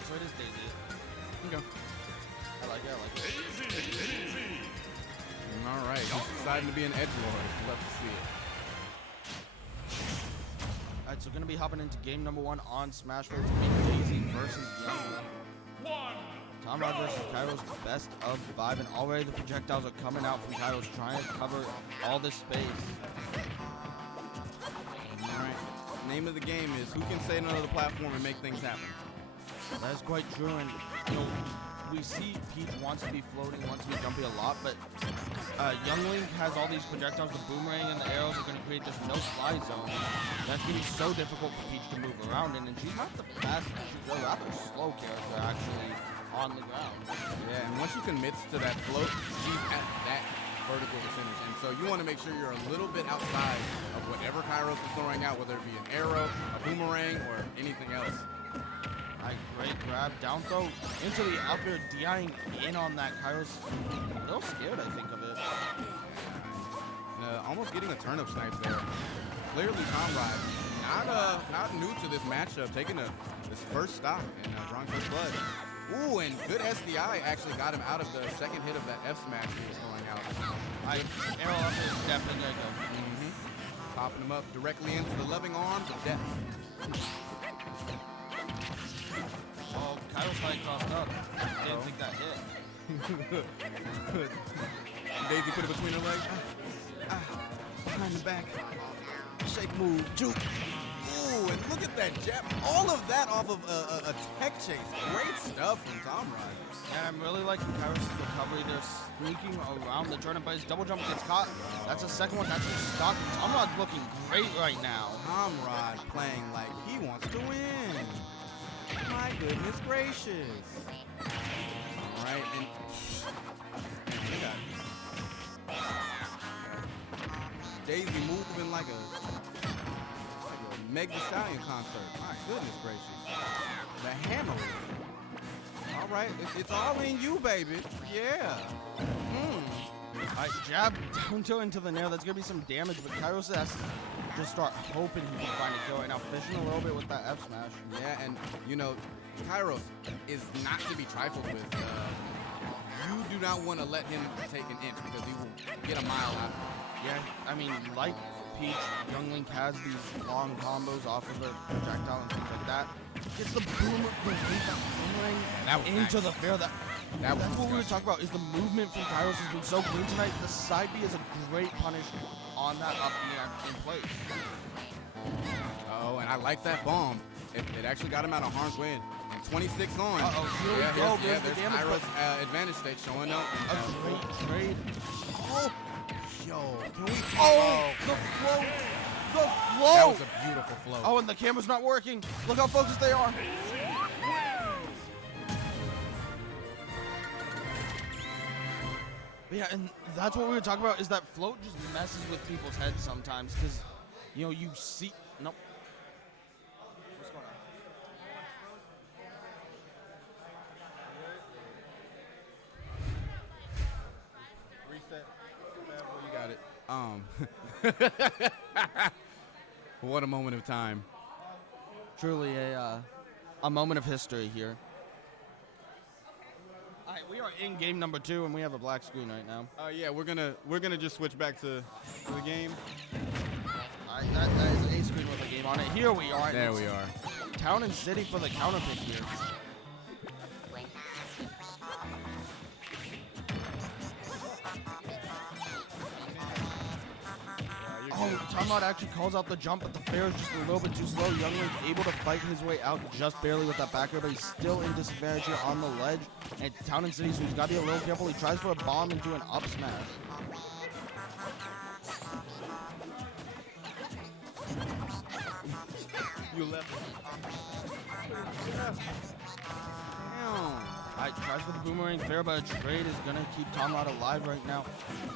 Alright, so it is Daisy. Okay. I like it, I like it. Daisy. All right, he's deciding to be an edgelord. Love to see it. Alright, so gonna be hopping into game number 1 on Smash Bros. It's gonna be Daisy versus Young. Tomrod versus Kyros, best of 5, and already the projectiles are coming out from Kyros, trying to cover all this space. All right. Name of the game is who can say no to the platform and make things happen. That is quite true, and you know, we see Peach wants to be floating, wants to be jumpy a lot, but Young Link has all these projectiles, the boomerang and the arrows are going to create this no-fly zone. That's going to be so difficult for Peach to move around in, and she's not the fastest, she's a rather slow character actually on the ground. Yeah, and once she commits to that float, she's at that vertical percentage, and so you want to make sure you're a little bit outside of whatever Kyros is throwing out, whether it be an arrow, a boomerang, or anything else. Alright, great grab, down throw into the up air, DIing in on that. Kyros a little scared, I think, of it. Almost getting a turnip snipe there. Clearly Tomrod, not new to this matchup, taking this first stock and drawing first blood. Ooh, and good SDI actually got him out of the second hit of that F smash he was throwing out. Arrow up is definitely gonna go. Popping him up directly into the loving arms of death. Oh, Kyros might crossed up. Didn't think that hit. Daisy put it between her legs. Behind the back. Shake move. Juke. Ooh, and look at that jab. All of that off of a tech chase. Great stuff from Tomrod. And I'm really liking Kyros' recovery. They're sneaking around the turnip, but his double jump gets caught. That's a second one. That's a stock. Tomrod's looking great right now. Tomrod playing like he wants to win. My goodness gracious. All right, and Daisy moving like a Meg Thee Stallion concert. My goodness gracious. The hammer. All right, it's all in you, baby. Yeah. All right, jab down to into the nair. That's going to be some damage, but Kyros has to just start hoping he can find a kill right now. Fishing a little bit with that F smash. Yeah, and you know, Kyros is not to be trifled with. You do not want to let him take an inch because he will get a mile out. Yeah, I mean, like Peach, Young Link has these long combos off of the projectile and things like that. Gets the boomerang into the fair. That's what we were talking about, is the movement from Kyros has been so clean tonight. The side B is a great punish on that up in place. Oh, and I like that bomb. It actually got him out of harm's way. And 26 on. Uh-oh, here we go. There's the damage. Kyros advantage state showing up. A great trade. Oh, yo, can we? Oh, the float. The float. That was a beautiful float. Oh, and the camera's not working. Look how focused they are. Yeah, and that's what we were talking about, is that float just messes with people's heads sometimes, because, you know, you see... Nope. What's going on? Reset. You got it. What a moment of time. Truly a moment of history here. All right, we are in game number 2, and we have a black screen right now. Yeah, we're gonna just switch back to the game. All right, that is a screen with a game on it. Here we are. There we are. Town and City for the counter pick here. Oh, Tomrod actually calls out the jump, but the fair is just a little bit too slow. Young Link able to fight his way out just barely with that back air, but he's still in disadvantage here on the ledge. And Town and City, so he's got to be a little careful. He tries for a bomb and do an up smash. You left. Alright, tries for the boomerang fair, but a trade is going to keep Tomrod alive right now.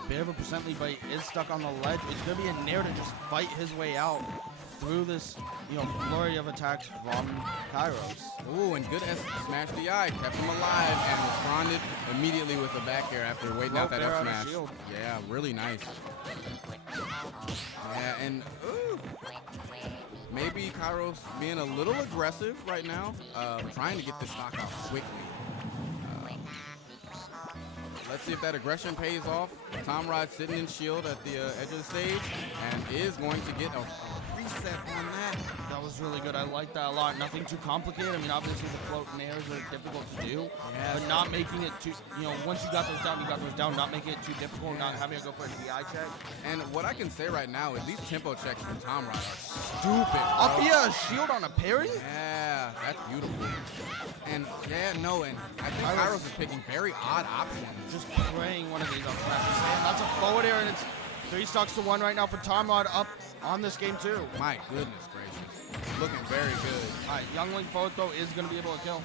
Bit of a percent lead, but he is stuck on the ledge. It's going to be a nair to just fight his way out through this, you know, flurry of attacks from Kyros. Ooh, and good smash DI. Kept him alive and responded immediately with a back air after waiting out that F smash. Yeah, really nice. Yeah, and ooh. maybe Kyros being a little aggressive right now, trying to get this stock out quickly. Let's see if that aggression pays off. Tomrod sitting in shield at the edge of the stage and is going to get a reset on that. That was really good. I like that a lot. Nothing too complicated. I mean, obviously the float and airs are difficult to do, but not making it too, once you got those down, you got those down. Not making it too difficult, not having to go for a DI check. And what I can say right now is these tempo checks from Tomrod are stupid. Up here, shield on a parry? Yeah, that's beautiful. And and I think Kyros is picking very odd options. Just praying one of these up smashes. And that's a forward air, and it's 3 stocks to 1 right now for Tomrod up on this game too. My goodness gracious. Looking very good. All right, Youngling forward throw is going to be able to kill.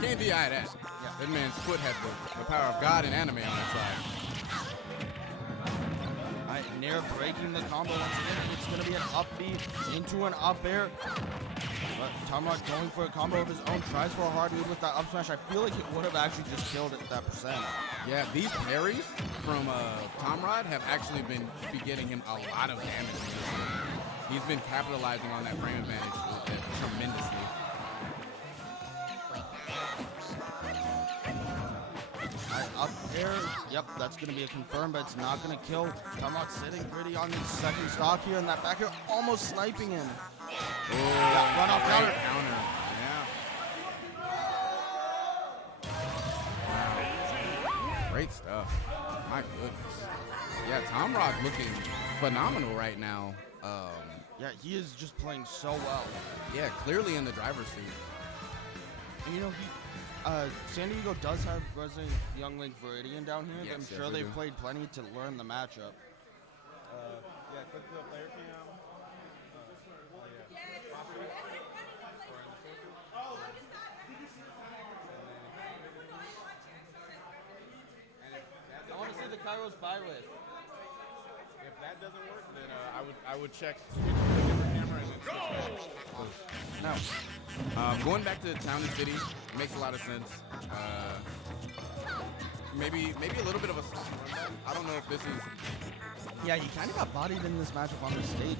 Can't deny that. Yeah. That man's foot has the power of God and anime on that side. All right, Nair breaking the combo once again. It's going to be an up B into an up air. But Tomrod going for a combo of his own, tries for a hard lead with that up smash. I feel like it would have actually just killed it that percent. Yeah, these parries from Tomrod have actually been getting him a lot of damage. He's been capitalizing on that frame advantage tremendously. Up air, yep, that's going to be a confirm, but it's not going to kill. Tomrod sitting pretty on his second stock here, and that back air almost sniping him. Oh, yeah, run off counter. Yeah. Great stuff. My goodness. Yeah, Tomrod looking phenomenal right now. Yeah, he is just playing so well. Yeah, clearly in the driver's seat. And San Diego does have Resident Young Link Viridian down here. Yes, I'm sure they've played plenty to learn the matchup. Yeah, click the player cam. I want to see the Kyros buy with. If that doesn't work, then I would check switch to a different camera and then switch back. Now, going back to Town and City makes a lot of sense. Maybe a little bit of a soft run back. I don't know if this is. Yeah, he kind of got bodied in this matchup on the stage.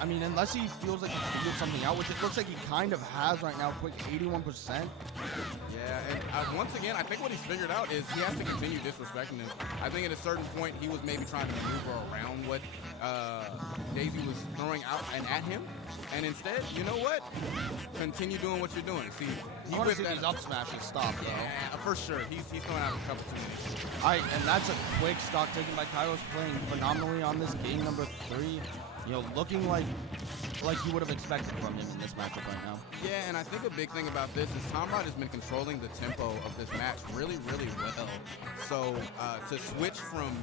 Unless he feels like he figured something out, which it looks like he kind of has right now, quick 81%. Yeah, and once again, I think what he's figured out is he has to continue disrespecting him. I think at a certain point, he was maybe trying to maneuver around what Daisy was throwing out and at him. And instead, you know what? Continue doing what you're doing. See, he whipped that up smash and stopped, though. Yeah, for sure. He's throwing out a couple too many. All right, and that's a quick stock taken by Kyros, playing phenomenally on this game number 3. Looking like you would have expected from him in this matchup right now. Yeah, and I think a big thing about this is Tomrod has been controlling the tempo of this match really, really well. So to switch from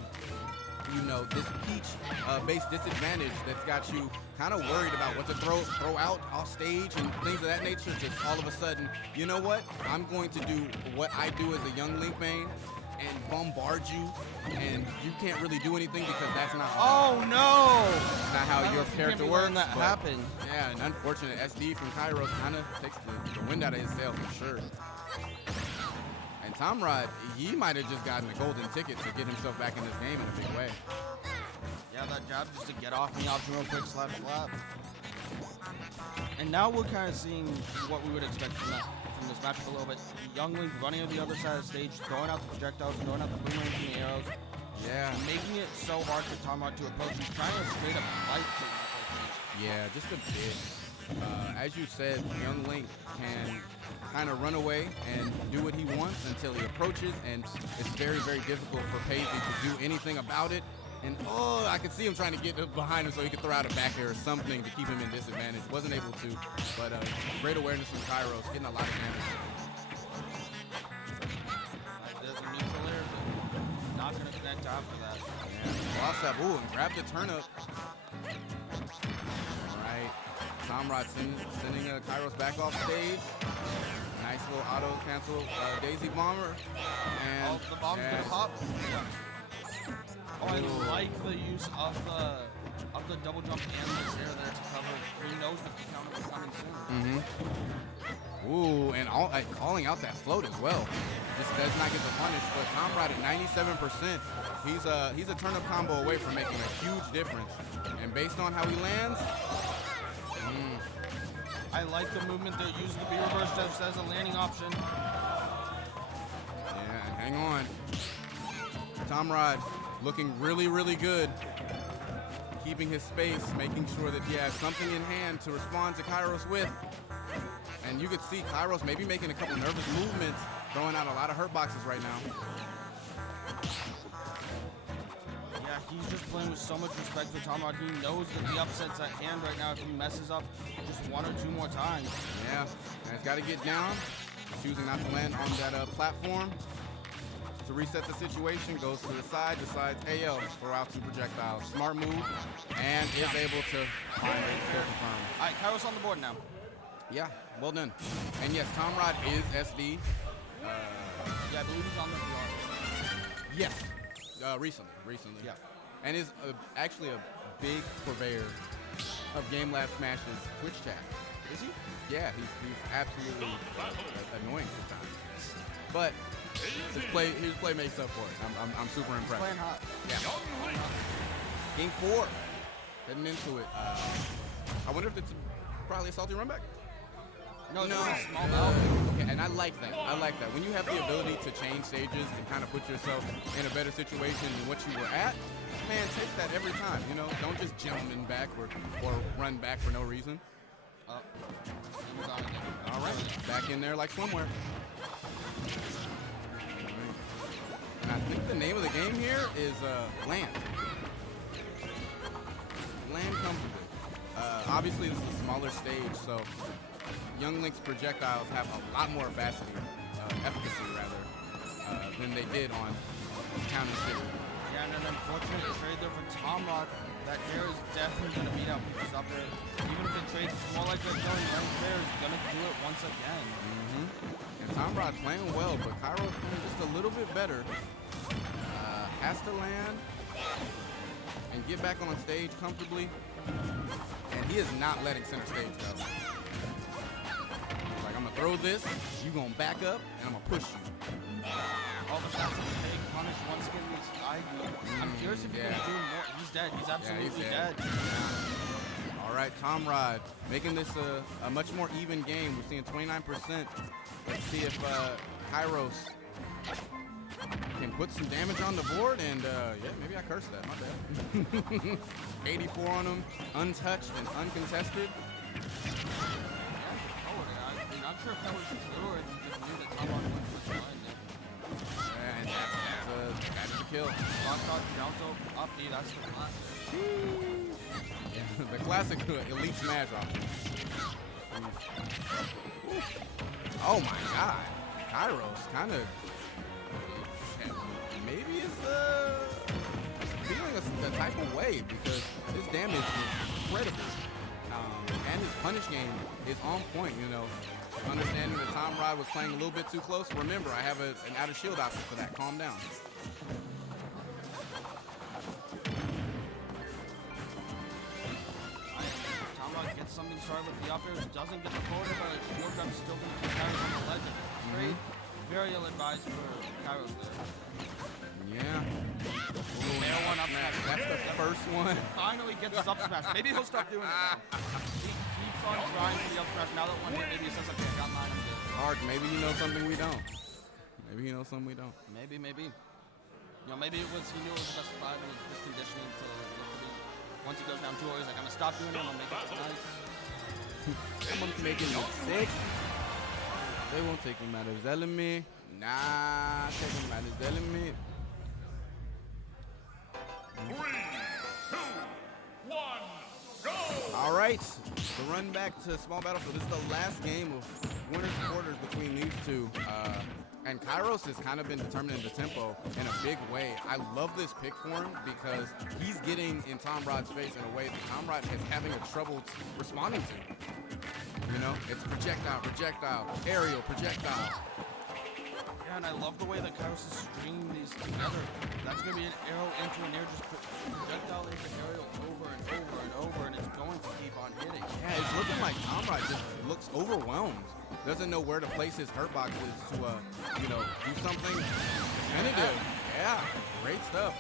this peach-based disadvantage that's got you kind of worried about what to throw out off stage and things of that nature, just all of a sudden, you know what? I'm going to do what I do as a young Link main and bombard you, and you can't really do anything because that's not not how your character works. That happened. Yeah, an unfortunate SD from Kyros kind of takes the wind out of his sail for sure. And Tomrod, he might have just gotten a golden ticket to get himself back in this game in a big way. Yeah, that jab just to get off the option real quick, slap. And now we're kind of seeing what we would expect from this matchup a little bit. Young Link running to the other side of the stage, throwing out the projectiles, throwing out the boomerangs and the arrows. Yeah. Making it so hard for Tomrod to approach. He's trying to straight up fight to him. Yeah, just a bit. As you said, Young Link can kind of run away and do what he wants until he approaches, and it's very, very difficult for Paisley to do anything about it. And I could see him trying to get behind him so he could throw out a back air or something to keep him in disadvantage. Wasn't able to, but great awareness from Kyros, getting a lot of damage. There's a neutral air, but not going to connect after that. Yeah, lost that. Ooh, and grabbed the turnip. All right, Tomrod sending Kyros back off stage. Nice little auto cancel Daisy bomber. And the bomb's going to pop. Oh, I like the use of the double jump and the air there to cover. He knows that the counter is coming soon. Mm-hmm. Ooh, and calling out that float as well. Just does not get the punish, but Tomrod at 97%. He's a turnip combo away from making a huge difference. And based on how he lands, I like the movement there. Use the B reverse just as a landing option. Yeah, and hang on. Tomrod looking really, really good. Keeping his space, making sure that he has something in hand to respond to Kyros with. And you could see Kyros maybe making a couple nervous movements, throwing out a lot of hurt boxes right now. Yeah, he's just playing with so much respect for Tomrod. He knows that the upset's at hand right now if he messes up just 1 or 2 more times. Yeah, and he's got to get down. Choosing not to land on that platform. To reset the situation, goes to the side, decides, hey, yo, throw out 2 projectiles. Smart move, and is able to find it, still confirmed. All right, Kyros on the board now. Yeah, well done. And yes, Tomrod is SD. Yeah, I believe he's on the VR. Yes, recently. Yeah. And is actually a big purveyor of Game Lab Smash's Twitch chat. Is he? Yeah, he's absolutely annoying sometimes. But his play makes up for it. I'm super impressed. Playing hot. Yeah. Game 4, heading into it. I wonder if it's probably a salty run back. No, it's No. a small belt. Okay, and I like that. When you have the ability to change stages to kind of put yourself in a better situation than what you were at, man, take that every time. You know, don't just jump in back or run back for no reason. All right, back in there like swimwear. And I think the name of the game here is Land. Land comfortably. Obviously, this is a smaller stage, so Young Link's projectiles have a lot more efficacy than they did on County City. Yeah, and an unfortunate trade there for Tomrod. That air is definitely going to beat out people's up there. Even if it trades more like they're going, Young Bear is going to do it once again. And Tomrod playing well, but Kyros playing just a little bit better. Has to land and get back on stage comfortably. And he is not letting center stage go. Like, I'm going to throw this, you going to back up, and I'm going to push you. All the shots that they punish once again in this side. I'm curious if he's going to do more. He's dead. He's absolutely dead. All right, Tomrod making this a much more even game. We're seeing 29%. Let's see if Kyros can put some damage on the board. And yeah, maybe I cursed that. My bad. 84 on him, untouched and uncontested. I'm not sure if that was true or if he just knew that Tomrod went for the line there. And that's a kill. Lock shot, down tilt, up D, that's the classic. Yeah, the classic Elite Smash option. Oh my god. Kyros kind of maybe is feeling a type of way because his damage is incredible. And his punish game is on point, you know. Understanding that Tomrod was playing a little bit too close. Remember, I have an out of shield option for that. Calm down. Tomrod gets something started with the up air, doesn't get the forward, but his shield gun is still going to keep Kyros on the ledge. Trade, very ill-advised for Kyros there. Yeah. Nair one up smash. That's the first one. Finally gets his up smash. Maybe he'll start doing it now. He keeps on trying for the up smash. Now that one hit, maybe he says, okay, I got mine. I'm good. Ark, maybe you know something we don't. Maybe you know something we don't. Maybe. You know, maybe he knew it was justified and was just conditioning to once he goes down 2-0, he's like, I'm gonna stop doing it, I'm gonna make it nice. Someone's making it sick. They won't take him out of his element. Nah, take him out of his element. 3, 2, 1, go! All right, the run back to small battlefield. This is the last game of winners quarters between these two. And Kyros has kind of been determining the tempo in a big way. I love this pick for him because he's getting in Tomrod's face in a way that Tomrod is having a trouble responding to. You know, it's projectile, aerial, projectile. Yeah, and I love the way that Kyros is stringing these together. That's going to be an arrow into an air, just projectile into aerial over and over and over, and it's going to keep on hitting. Yeah, it's looking like Tomrod just looks overwhelmed. Doesn't know where to place his hurt boxes to, you know, do something. And it did. Yeah, great stuff.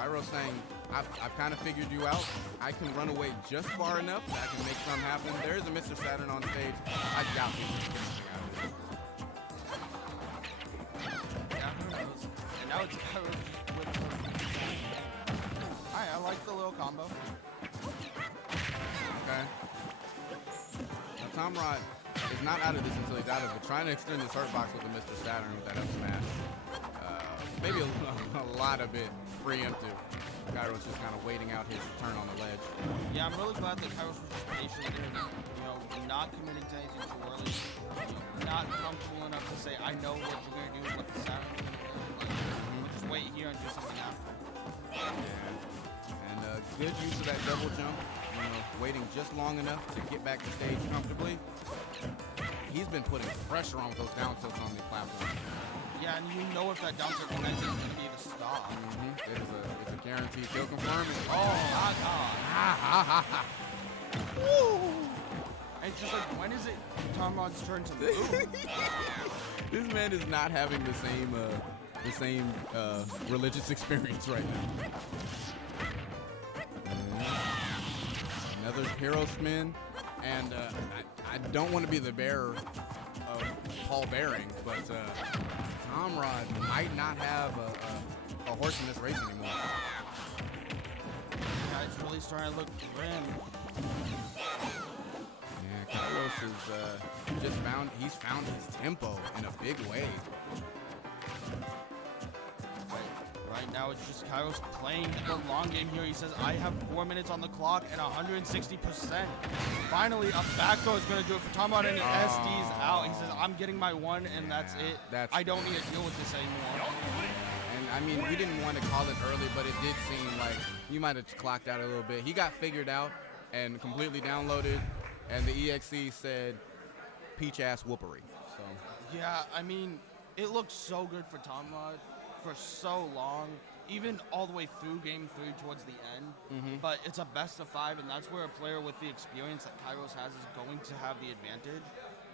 Kyros saying, I've kind of figured you out. I can run away just far enough that I can make something happen. There is a Mr. Saturn on stage. I doubt he's going to get anything out of it. Yeah, who knows? And now it's Kyros with the... Alright, I like the little combo. Okay. Now, Tomrod is not out of this until he's out of it. Trying to extend his hurt box with the Mr. Saturn with that up smash. Maybe a lot of it preemptive. Kyros just kind of waiting out his turn on the ledge. Yeah, I'm really glad that Kyros was just patient and, not committing to anything too early. Not comfortable enough to say, I know what you're going to do and what the sound is going to do. Like, just wait here and do something after. And good use of that double jump. Waiting just long enough to get back to stage comfortably. He's been putting pressure on those down tilts on the platform. Yeah, and you know if that down tilt connects, it's going to be the stop. It's a guaranteed kill confirm. Oh, my God. And it's just like, when is it Tomrod's turn to move? This man is not having the same religious experience right now. Another hero spin, and I don't want to be the bearer of Paul Bearing, but Tomrod might not have a horse in this race anymore. Yeah, it's really starting to look grim. Yeah, Kyros is he's found his tempo in a big way. Right now, it's just Kyros playing the long game here. He says, I have 4 minutes on the clock and 160%. Finally, a back throw is going to do it for Tomrod, and SD's out. He says, I'm getting my one, and that's it. I don't need to deal with this anymore. And, I mean, we didn't want to call it early, but it did seem like you might have clocked out a little bit. He got figured out and completely downloaded, and the EXE said, peach-ass whoopery. So. Yeah, I mean, it looked so good for Tomrod for so long, even all the way through game 3 towards the end. But it's a best of 5, and that's where a player with the experience that Kyros has is going to have the advantage,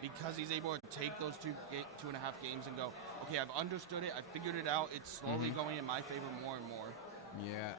because he's able to take those 2.5 games and go, okay, I've understood it, I figured it out, it's slowly going in my favor more and more. Yeah,